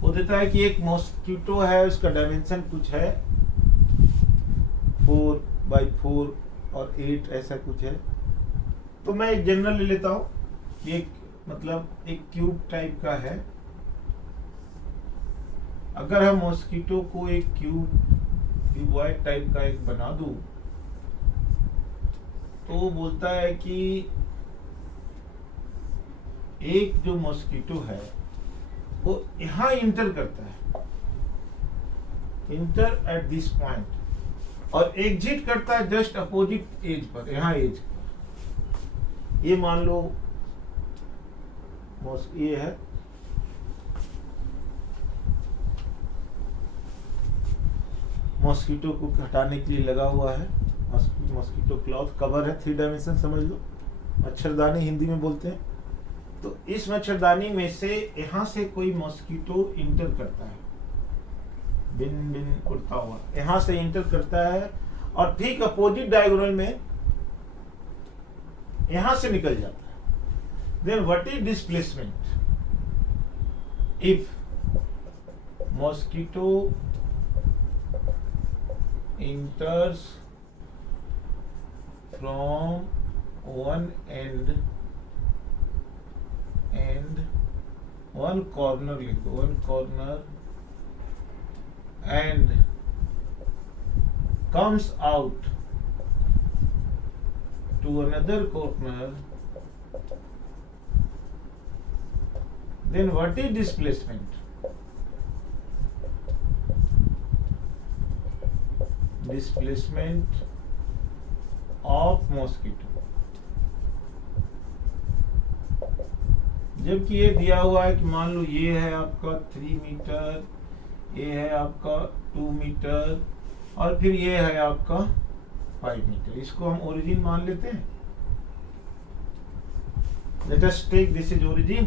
वो देता है कि एक मॉस्किटो है, उसका डायमेंशन कुछ है 4/4 और 8 ऐसा कुछ है। तो मैं एक जनरल ले लेता हूँ, एक मतलब एक क्यूब टाइप का है। अगर हम मॉस्किटो को एक क्यूबॉइड टाइप का एक बना दूं, तो वो बोलता है कि एक जो मॉस्किटो है वो यहां इंटर करता है, इंटर एट दिस पॉइंट, और एग्जिट करता है जस्ट अपोजिट एज पर, यहां एज पर। ये मान लो ये है, मॉस्किटो को हटाने के लिए लगा हुआ है। मॉस्किटो क्लॉथ कवर है, 3 डायमेंशन समझ लो, मच्छरदानी हिंदी में बोलते हैं। तो इस मच्छरदानी में से यहां से कोई मॉस्किटो इंटर करता है, बिन बिन उड़ता हुआ यहां से इंटर करता है, और ठीक अपोजिट डायगोनल में यहां से निकल जाता है। Then what is displacement if mosquito enters from one end and one corner, one corner, and comes out to another corner, then what is displacement? Displacement of mosquito। जबकि ये दिया हुआ है कि मान लो ये है आपका 3 मीटर, ये है आपका 2 मीटर, और फिर ये है आपका 5 मीटर। इसको हम ओरिजिन मान लेते हैं। Let us take this is origin.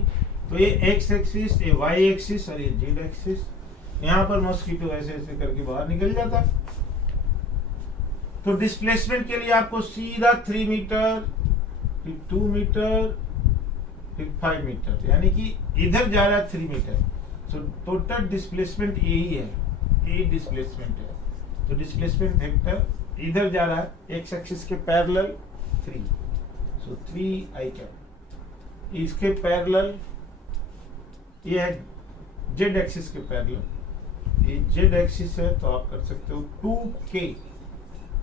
तो ये एक्स एक्सिस, ये वाई एक्सिस और ये जेड एक्सिस। यहाँ पर मॉस्किटो ऐसे ऐसे करके बाहर निकल जाता है। तो डिस्प्लेसमेंट के लिए आपको सीधा 3 मीटर, फिर 2 मीटर, फिर 5 मीटर, यानी कि इधर जा रहा है 3 मीटर। सो टोटल डिस्प्लेसमेंट यही है, ये डिस्प्लेसमेंट है। तो डिस्प्लेसमेंट वेक्टर इधर जा रहा है एक्स एक्सिस के पैरेलल 3, सो 3 आई कैप। इसके पैरेलल ये है जेड एक्सिस के पैरेलल, ये जेड एक्सिस है तो आप कर सकते हो 2k,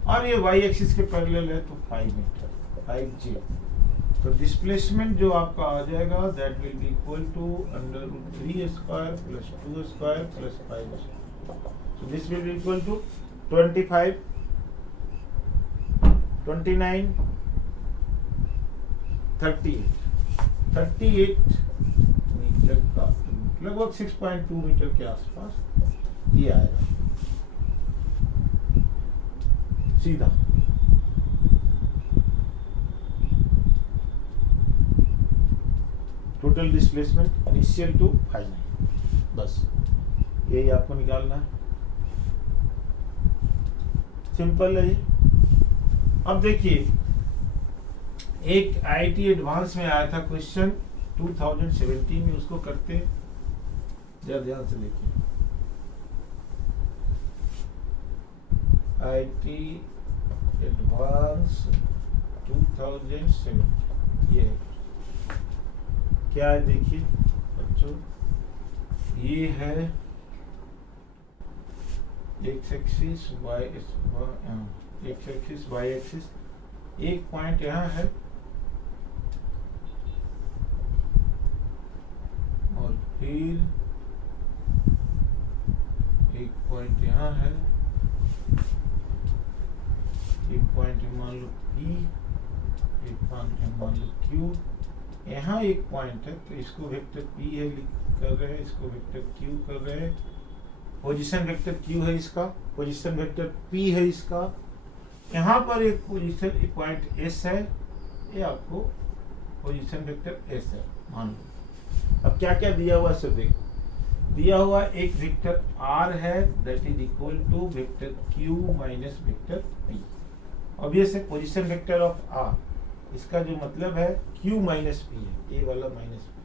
और ये वाई एक्सिस के पैरेलल है तो 5 मीटर, 5j। तो डिस्प्लेसमेंट जो आपका आ जाएगा that will be equal to √3² + 2² + 5²। So this will be equal to 25, 29, 38 metre का, लगभग 6.2 मीटर के आसपास ये आएगा सीधा। Total displacement initial to final, बस यही आपको निकालना है। सिंपल है ये। अब देखिए, एक आईआईटी एडवांस में आया था क्वेश्चन 2017 में, उसको करते जरा ध्यान से देखिए। आईआईटी एडवांस 2007, ये क्या है देखिए बच्चों, ये है एक्स एक्सिस वाई एक्सिस, एक पॉइंट यहाँ है और फिर एक पॉइंट यहाँ है, एक पॉइंट मान लो P, एक पॉइंट मान लो Q, यहाँ एक पॉइंट है तो इसको वेक्टर P है कर रहे हैं, इसको वेक्टर Q कर रहे हैं। पोजीशन वेक्टर Q है इसका, पोजीशन वेक्टर P है इसका। यहाँ पर एक पोजीशन एक पॉइंट S है, ये आपको पोजीशन वेक्टर S है मान लो। अब क्या क्या दिया हुआ है सब देखो। दिया हुआ एक वेक्टर R है that is equal to vector Q minus vector P। Obvious है पोजीशन वेक्टर ऑफ R, इसका जो मतलब है Q माइनस P है, ये वाला माइनस P।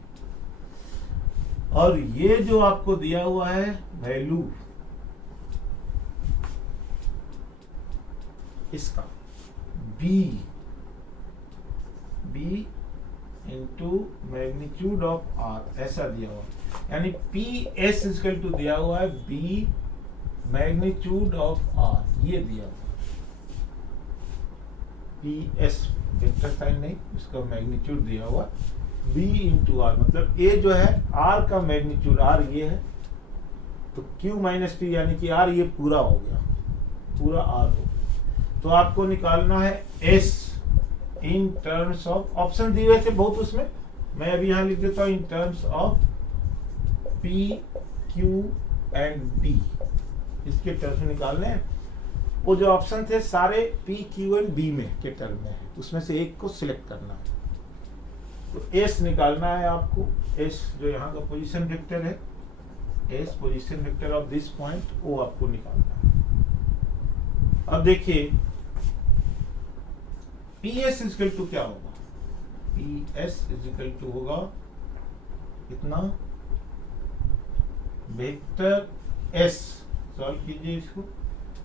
और ये जो आपको दिया हुआ है वैल्यू, इसका B into magnitude of R ऐसा दिया हुआ, यानी पी एस इक्वल टू दिया हुआ है बी मैग्नीट्यूड ऑफ आर, ये दिया हुआ पी एस वेक्टर साइन नहीं, उसका मैग्नीट्यूड दिया हुआ बी इंटू आर, मतलब ए जो है आर का मैग्नीट्यूड, आर ये है तो क्यू माइनस पी यानी कि आर ये पूरा हो गया, पूरा आर हो। तो आपको निकालना है S in terms of, option दिए हुए थे बहुत, उसमें मैं अभी यहां लिख देता हूं इन terms of P Q and D, इसके टर्म्स में निकालने हैं। वो जो ऑप्शन थे सारे पी क्यू एंड बी में के टर्म में है, उसमें से एक को सिलेक्ट करना है। तो एस निकालना है आपको, एस जो यहाँ का पोजीशन वेक्टर है, S position vector of this point, वो आपको निकालना है। अब देखिए पी एस इक्वल टू क्या होगा, पी एस इक्वल टू होगा कितना, वेक्टर एस, सॉल्व कीजिए इसको,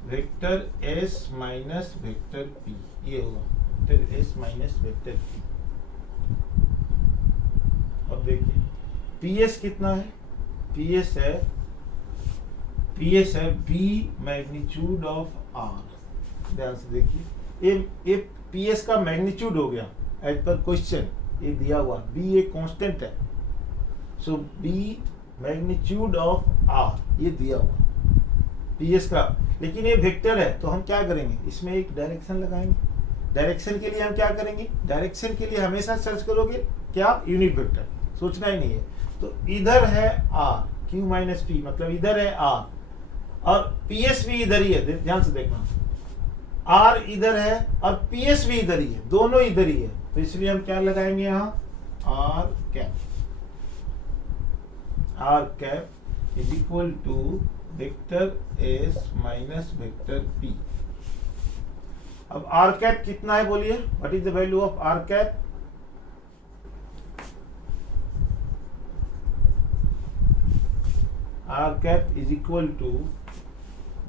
vector S minus vector P, ये होगा vector S minus vector P. अब देखिए पी एस कितना है, पी एस है बी मैग्नीट्यूड ऑफ आर, ध्यान से देखिए ये पी एस का मैग्नीट्यूड हो गया एज पर क्वेश्चन, ये दिया हुआ बी एक कांस्टेंट है, सो बी मैग्नीट्यूड ऑफ आर ये दिया हुआ पी एस का, लेकिन ये वेक्टर है तो हम क्या करेंगे, इसमें एक डायरेक्शन लगाएंगे। डायरेक्शन के लिए हम क्या करेंगे, डायरेक्शन के लिए हमेशा सर्च करोगे क्या, यूनिट वेक्टर, सोचना ही नहीं है। तो इधर है आर क्यू माइनस पी, मतलब इधर है आर और पी एस भी इधर ही है, ध्यान से देखना, आर इधर है और पी एस भी इधर ही है, दोनों इधर ही है, तो इसलिए हम क्या लगाएंगे यहाँ R cap is equal to vector S minus vector P. अब आर कैप कितना है बोलिए, what is the value of R cap, R cap is equal to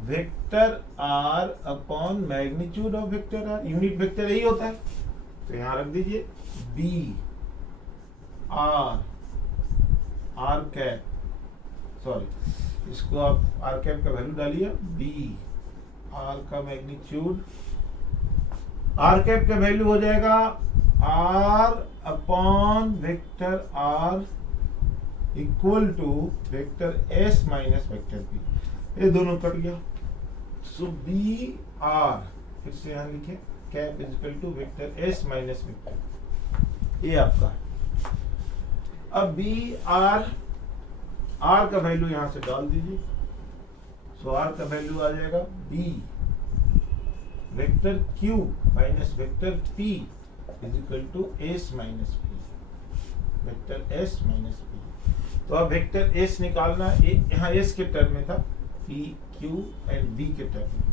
vector R upon magnitude of vector R, unit vector यही होता है, तो यहां रख दीजिए बी आर कैप, सॉरी इसको आप आर कैप का वैल्यू डालिए, बी आर का मैग्नीट्यूड, आर कैप का वैल्यू हो जाएगा R upon vector R equal to vector S minus vector P, ये दोनों कट गया, सो बी आर, फिर से यहां लिखे cap is equal to vector S minus vector, ये आपका है। अब बी आर का वैल्यू यहां से डाल दीजिए, सो आर का वैल्यू आ जाएगा B vector Q minus vector P is equal to S minus P, vector S minus P. तो अब वेक्टर एस निकालना, यहाँ एस के टर्म में था, पी क्यू एंड बी के टर्म में,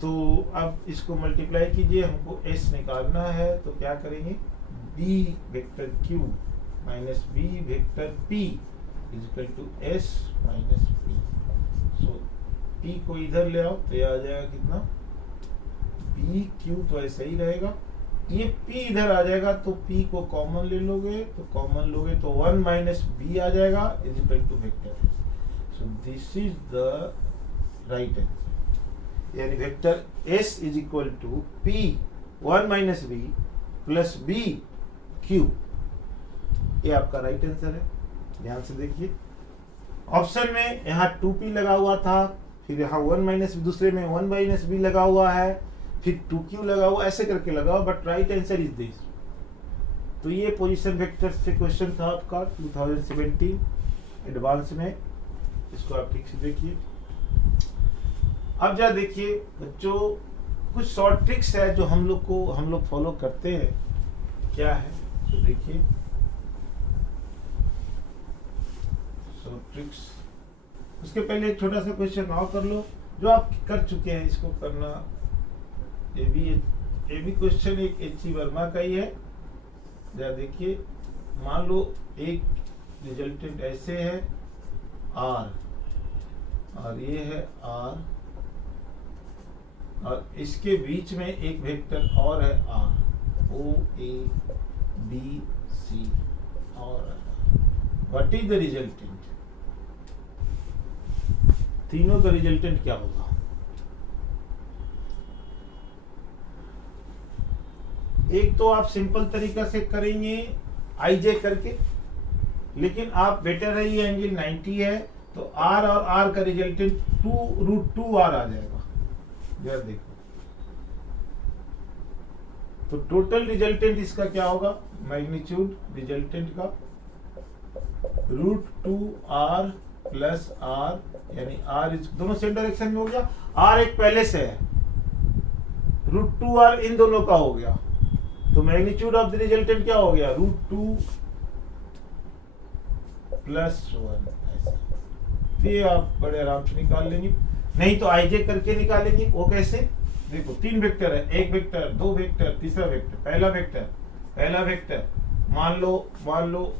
तो अब इसको मल्टीप्लाई कीजिए, हमको एस निकालना है, तो क्या करेंगे, B vector Q minus B vector P is equal to S minus P, so P को इधर ले आओ तो ये आ जाएगा कितना, बी क्यू तो ऐसा ही रहेगा, ये p इधर आ जाएगा तो p को कॉमन ले लोगे, तो कॉमन लोगे तो 1 माइनस बी आ जाएगा is equal to vector, so this is the right answer, यानी vector s is equal to p 1 minus B plus B Q, ये आपका राइट आंसर है। ध्यान से देखिए ऑप्शन में यहाँ 2p लगा हुआ था, फिर यहाँ 1 माइनस बी, दूसरे में 1 माइनस बी लगा हुआ है, फिर 2q लगा हुआ, ऐसे करके लगा हुआ, but right answer is this. तो ये पोजीशन वेक्टर से क्वेश्चन था आपका 2017 एडवांस में, इसको आप ठीक से देखिए। अब जा देखिए बच्चों, कुछ शॉर्ट ट्रिक्स है जो हम लोग फॉलो करते हैं, क्या है तो देखिए शॉर्ट ट्रिक्स। उसके पहले एक छोटा सा क्वेश्चन और कर लो, जो आप कर चुके हैं इसको करना, ये भी क्वेश्चन एक एच.सी. वर्मा का ही है। जरा देखिए, मान लो एक रिजल्टेंट ऐसे है आर और ये है आर और इसके बीच में एक वेक्टर और है आर, ओ ए बी सी और व्हाट इज द रिजल्टेंट? तीनों का रिजल्टेंट क्या होगा? एक तो आप सिंपल तरीका से करेंगे आईजे करके, लेकिन आप बेटर है ये एंगल 90 है तो आर और आर का रिजल्टेंट 2√2r आ जाएगा। जरा देखो तो टोटल रिजल्टेंट इसका क्या होगा? मैग्नीट्यूड रिजल्टेंट का √2r प्लस आर, यानी आर दोनों सेम डायरेक्शन में हो गया, आर एक पहले से है, √2r इन दोनों का हो गया, तो मैग्नीट्यूड ऑफ द रिजल्टेंट क्या हो गया? √2 प्लस 1 ऐसा। ये आप बड़े आराम से निकाल लेंगे, नहीं तो आईजे करके निकालेंगे। वो कैसे? देखो तीन वेक्टर है, एक वेक्टर, दो वेक्टर, तीसरा वेक्टर। पहला वेक्टर मान लो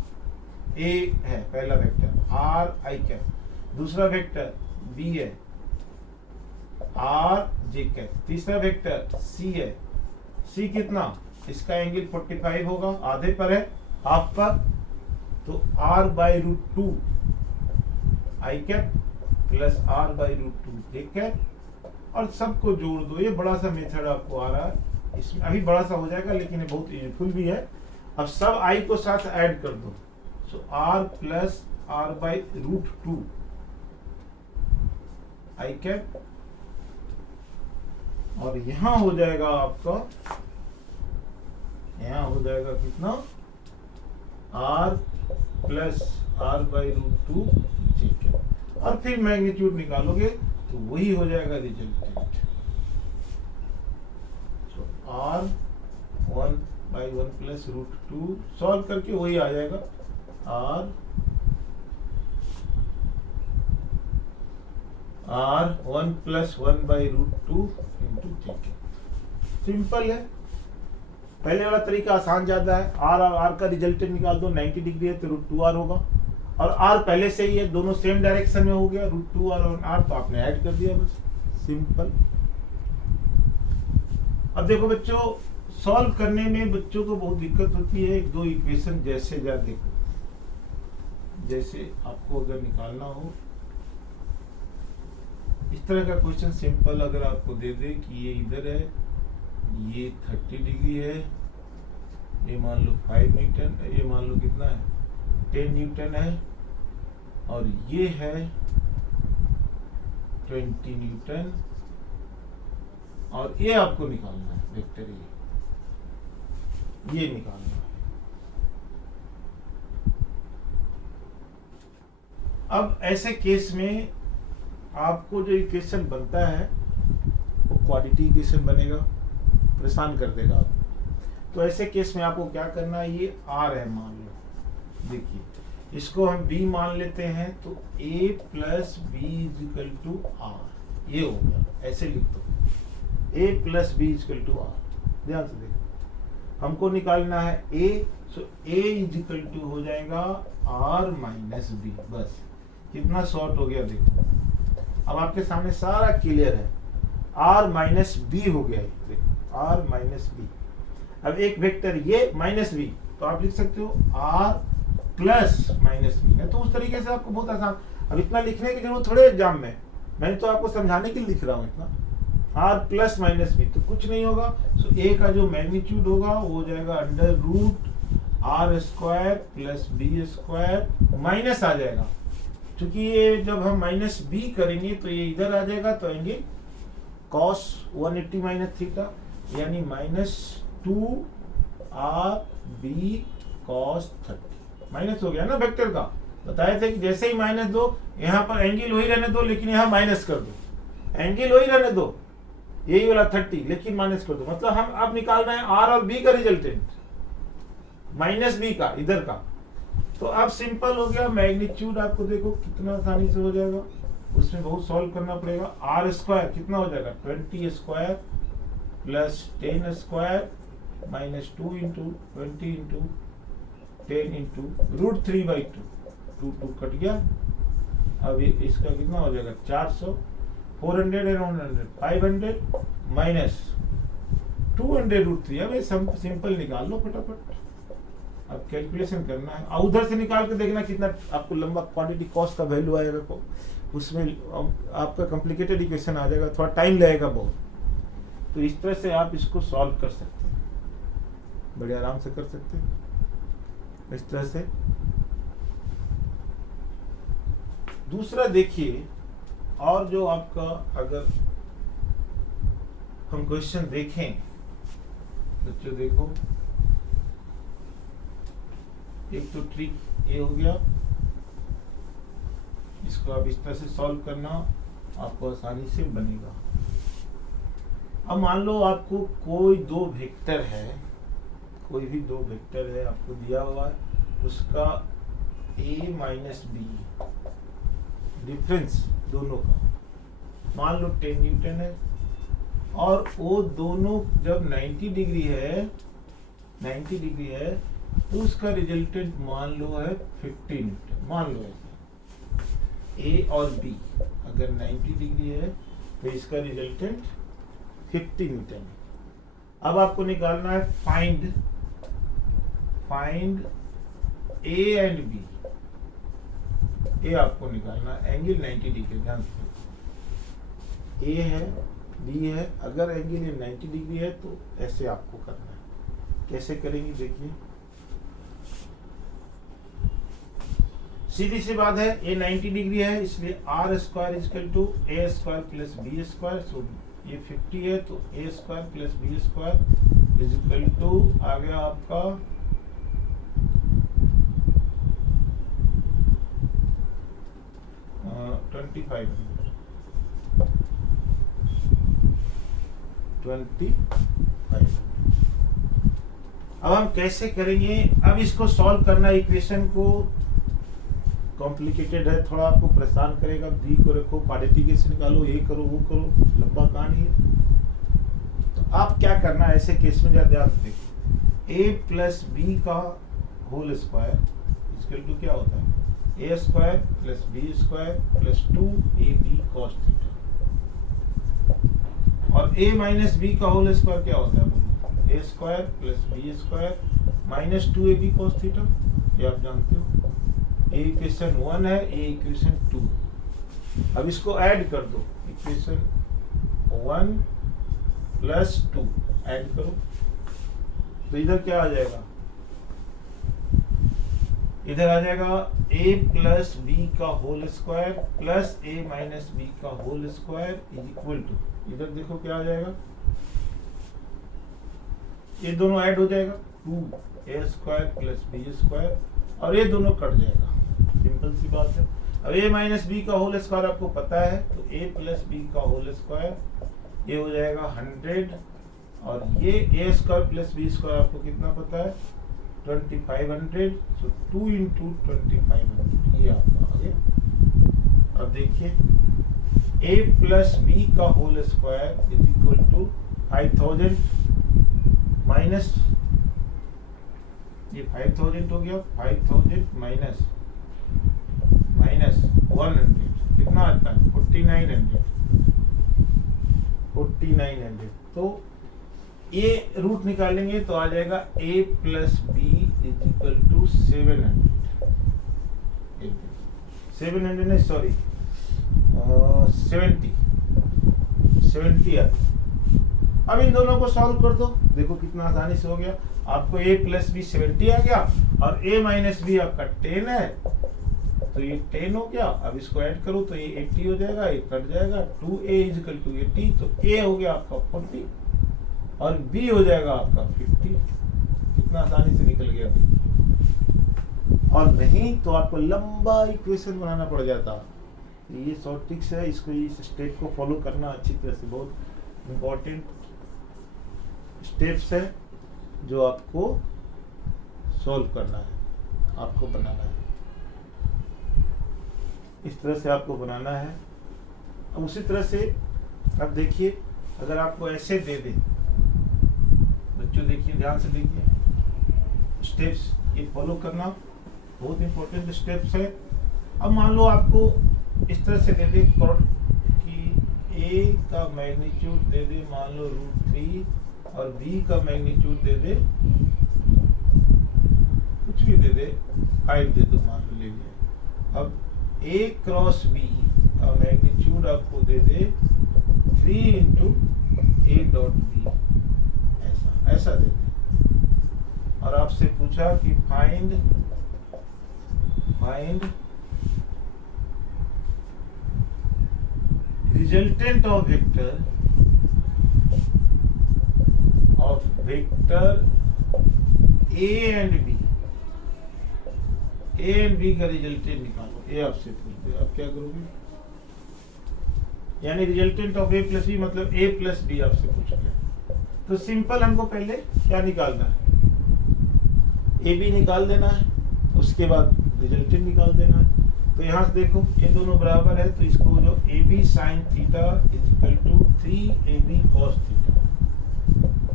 ए है पहला वेक्टर आर आई कैप, दूसरा वेक्टर बी है आर जे कैप, तीसरा वेक्टर सी है, सी कितना? इसका एंगल 45 होगा, आधे पर है, हाफ पर, तो r/√2 आई कैप प्लस r/√2 जे कैप, और सबको जोड़ दो। ये बड़ा सा मेथड आपको आ रहा है, इसमें अभी बड़ा सा हो जाएगा लेकिन ये बहुत यूजफुल भी है। अब सब आई को साथ ऐड कर दो, सो r प्लस r/√2 आई कैप, और यहां हो जाएगा आपका, यहां हो जाएगा कितना? r प्लस r/√2 जे कैप, और फिर मैग्नीट्यूड निकालोगे तो वही हो जाएगा रिजल्टेंट। सो r/1 प्लस √2 सॉल्व करके वही आ जाएगा, r1 plus 1/√2 into J cap. Simple है, पहले वाला तरीका आसान ज्यादा है। आर और आर का रिजल्टेंट निकाल दो, 90 डिग्री है तो √2r होगा, और आर पहले से ही है, दोनों सेम डायरेक्शन में हो गया, √2r और आर तो आपने ऐड कर दिया, बस सिंपल। अब देखो बच्चों, सॉल्व करने में बच्चों को बहुत दिक्कत होती है, एक दो इक्वेशन जैसे देखो, जैसे आपको अगर निकालना हो इस तरह का क्वेश्चन सिंपल अगर आपको दे दे कि ये इधर है, ये 30 डिग्री है, ये मान लो 5 न्यूटन, ये मान लो कितना है 10 न्यूटन है, और ये है 20 न्यूटन, और ये आपको निकालना है वेक्टर, ये निकालना है। अब ऐसे केस में आपको जो इक्वेशन बनता है वो क्वाड्रेटिक इक्वेशन बनेगा, परेशान कर देगा आपको। तो ऐसे केस में आपको क्या करना है, ये r है मान लो, देखिए इसको हम b मान लेते हैं, तो a plus b equal to r, ये हो गया, ऐसे लिख दो a plus b equal to r। ध्यान से देखो, हमको निकालना है a, so a equal to हो जाएगा r माइनस b, बस कितना शॉर्ट हो गया देखो। अब आपके सामने सारा क्लियर है, r माइनस बी हो गया, देखो r माइनस बी। अब एक वेक्टर ये माइनस बी, तो आप लिख सकते हो r प्लस माइनस बी, तो उस तरीके से आपको बहुत आसान। अब इतना लिखने की जरूरत थोड़े एग्जाम में, मैंने तो आपको समझाने के लिए लिख रहा हूँ इतना। r प्लस माइनस बी तो कुछ नहीं होगा, सो a का जो मैग्नीट्यूड होगा वो हो जाएगा √r² प्लस b² माइनस आ जाएगा, क्योंकि ये जब हम माइनस बी करेंगे तो ये इधर आ जाएगा, तो आएंगे cos 180 माइनस थीटा, यानी -2rb cos 30 माइनस हो गया ना वेक्टर का। बताए थे कि जैसे ही माइनस दो, यहाँ पर एंगल वही रहने दो लेकिन यहाँ माइनस कर दो, एंगल वही रहने दो, यही वाला 30 लेकिन माइनस कर दो। मतलब हम अब निकाल रहे हैं r और b का रिजल्टेंट, माइनस b का इधर का। तो अब सिंपल हो गया, मैग्नीट्यूड आपको देखो कितना आसानी से हो जाएगा, उसमें बहुत सॉल्व करना पड़ेगा। r² कितना हो जाएगा 20² plus 10² minus 2 into 20 into 10 into √3/2, 2 cut गया। अब इसका कितना हो जाएगा 400, 400 एंड 100, 500 माइनस 200√3। अब ये सिंपल निकाल लो फटाफट। अब कैलकुलेशन करना है और उधर से निकाल के देखना कितना आपको लंबा क्वांटिटी कॉस्ट का वैल्यू आएगा को उसमें आपका कॉम्प्लिकेटेड इक्वेशन आ जाएगा, थोड़ा टाइम लगेगा बहुत। तो इस तरह से आप इसको सॉल्व कर सकते हैं, बड़े आराम से कर सकते हैं इस तरह से। दूसरा देखिए, और जो आपका अगर हम क्वेश्चन देखें बच्चों, देखो एक तो ट्रिक ये हो गया, इसको आप इस तरह से सॉल्व करना आपको आसानी से बनेगा। अब मान लो आपको कोई दो वेक्टर है, कोई भी दो वेक्टर है आपको दिया हुआ है, उसका a माइनस बी डिफरेंस दोनों का मान लो 10 न्यूटन है, और वो दोनों जब 90 डिग्री है तो उसका रिजल्टेंट मान लो है 50 न्यूटन। मान लो ऐसे ए और बी अगर 90 डिग्री है तो इसका रिजल्टेंट 50 न्यूटन है। अब आपको निकालना है फाइंड ए एंड बी। ए आपको निकालना है एंगल 90 डिग्री, ध्यान से। ए है बी है, अगर एंगल ये 90 डिग्री है तो ऐसे आपको करना है। कैसे करेंगे देखिए, सीधी सी बात है, ए 90 डिग्री है इसलिए R square is equal to A square plus B square. So ये 50 है तो A square plus B square is equal to आ गया आपका 25। अब हम कैसे करेंगे, अब इसको सॉल्व करना, इक्वेशन को कॉम्प्लिकेटेड है, थोड़ा आपको परेशान करेगा। बी को रखो, क्वाड्रेटिक कैसे निकालो, ये करो वो करो, लंबा कहानी है। तो आप क्या करना है ऐसे केस में, ध्यान से देखो, ए प्लस बी का होल स्क्वायर इसके टू क्या होता है, A square plus B square plus 2ab cos theta, और a माइनस बी का होल स्क्वायर क्या होता है, A square plus B square minus 2ab cos theta. ये आप जानते हो, ए इक्वेशन 1 है, ए इक्वेशन 2। अब इसको ऐड कर दो, इक्वेशन 1 प्लस 2 ऐड करो तो इधर क्या आ जाएगा, इधर आ जाएगा a प्लस बी का whole square plus a minus B का whole square is equal to, इधर देखो क्या आ जाएगा, ये दोनों ऐड हो जाएगा 2a square plus B square, और ये दोनों कट जाएगा। सिंपल सी बात है। अब a माइनस बी का होल स्क्वायर आपको पता है, तो a प्लस बी का होल स्क्वायर ये हो जाएगा 100, और ये a square plus B square आपको कितना पता है 2500। सो 2 इंटू 2500 ये आपका आ गया। अब देखिए a प्लस बी का whole square is equal to 5000 minus, ये 5000 हो गया, 5000 माइनस 100 कितना आता है 4900। तो ये रूट निकालेंगे तो आ जाएगा a plus B is equal to 700 नहीं, सॉरी 70 आता। अब इन दोनों को सॉल्व कर दो, देखो कितना आसानी से हो गया। आपको a प्लस बी 70 आ गया, और a माइनस बी आपका 10 है, तो ये 10 हो गया। अब इसको ऐड करो तो ये 80 हो जाएगा, ये कट जाएगा, 2a इजकल टू 80, तो a हो गया आपका 40 और b हो जाएगा आपका 50। कितना आसानी से निकल गया भाई। और नहीं तो आपको लंबा इक्वेशन बनाना पड़ जाता। ये शॉर्ट ट्रिक्स है, इसको इस स्टेप को फॉलो करना अच्छी तरह से, बहुत इम्पोर्टेंट स्टेप्स है जो आपको सॉल्व करना है, आपको बनाना है। इस तरह से आपको बनाना है। अब उसी तरह से अब देखिए, अगर आपको ऐसे दे दे, बच्चों देखिए ध्यान से देखिए, स्टेप्स ये फॉलो करना बहुत इंपॉर्टेंट स्टेप्स है। अब मान लो आपको इस तरह से दे दे कि ए का मैग्नीट्यूड दे दे मान लो √3 और बी का मैग्नीट्यूड दे दे कुछ भी दे दे 5 दे दो मान लो ले लिया। अब ए क्रॉस बी का मैग्नीट्यूड आपको दे दे 3 इंटू ए डॉट बी, ऐसा दे दे। और आपसे पूछा कि find resultant of vector A and B, A and B का रिजल्टेंट निकालो। ये आपसे पूछते आप क्या करोगे, यानी resultant of A plus B मतलब ए प्लस बी आपसे पूछ गया। तो सिंपल हमको पहले क्या निकालना है, ए बी निकाल देना है, उसके बाद रिजल्टेंट निकाल देना है। तो यहाँ से देखो ये दोनों बराबर है, तो इसको जो A B sine theta equal to 3 A B cos theta,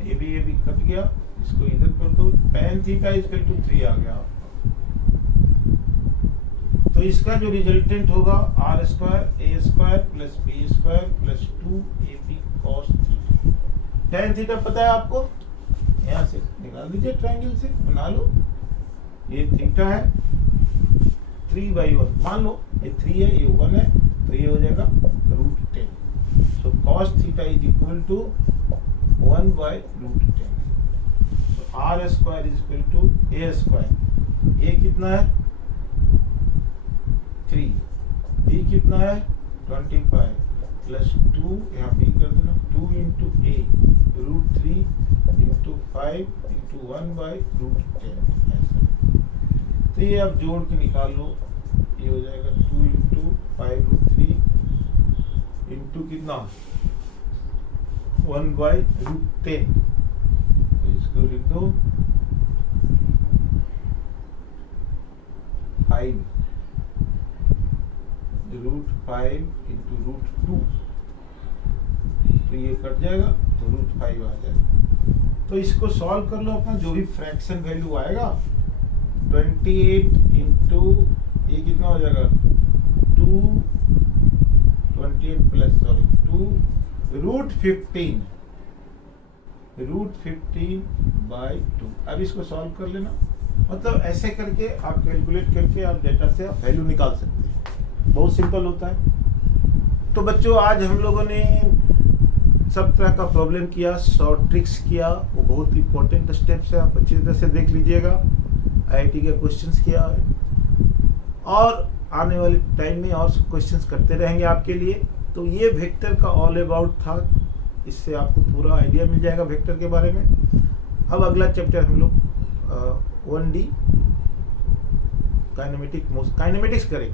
A B cut गया, इसको इधर कर दो, tan थीटा इक्वल टू 3 आ गया आपका। तो इसका जो रिजल्टेंट होगा r² a² plus b² plus 2ab cos theta. tan theta पता है आपको, यहाँ से निकाल दीजिए, ट्रायंगल से बना लो। ये थीटा है 3/1, मान लो ये 3 है ये 1 है, तो ये हो जाएगा √10। So cos theta is equal to 1/√10। तो r² is equal to a², ये कितना है 3, b कितना है 25 प्लस 2, यहाँ b कर देना 2 इंटू a √3 इंटू 5 इंटू 1/√10 ऐसा। तो ये आप जोड़ के निकाल लो, ये हो जाएगा 2 इंटू 5√3 इंटू कितना 1/√10। तो इसको लिख दो 5 √5 इंटू √2, तो ये कट जाएगा तो √5 आ जाएगा। तो इसको सॉल्व कर लो अपना, जो भी फ्रैक्शन वैल्यू आएगा 28 इंटू ये कितना हो जाएगा 2 28 प्लस 2 √15/2। अब इसको सॉल्व कर लेना, मतलब ऐसे करके आप कैलकुलेट करके आप डेटा से आप वैल्यू निकाल सकते हैं, बहुत सिंपल होता है। तो बच्चों आज हम लोगों ने सब तरह का प्रॉब्लम किया, शॉर्ट ट्रिक्स किया, वो बहुत इंपॉर्टेंट स्टेप्स है, आप अच्छी तरह से देख लीजिएगा। IIT के क्वेश्चंस किया और आने वाले टाइम में और क्वेश्चंस करते रहेंगे आपके लिए। तो ये वेक्टर का ऑल अबाउट था, इससे आपको पूरा आइडिया मिल जाएगा वेक्टर के बारे में। अब अगला चैप्टर हम लोग 1D काइनेमेटिक्स करें,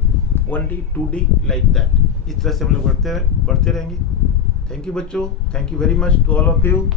1D 2D लाइक दैट, इस तरह से हम लोग बढ़ते रहेंगे। थैंक यू बच्चों, thank you very much to all of you.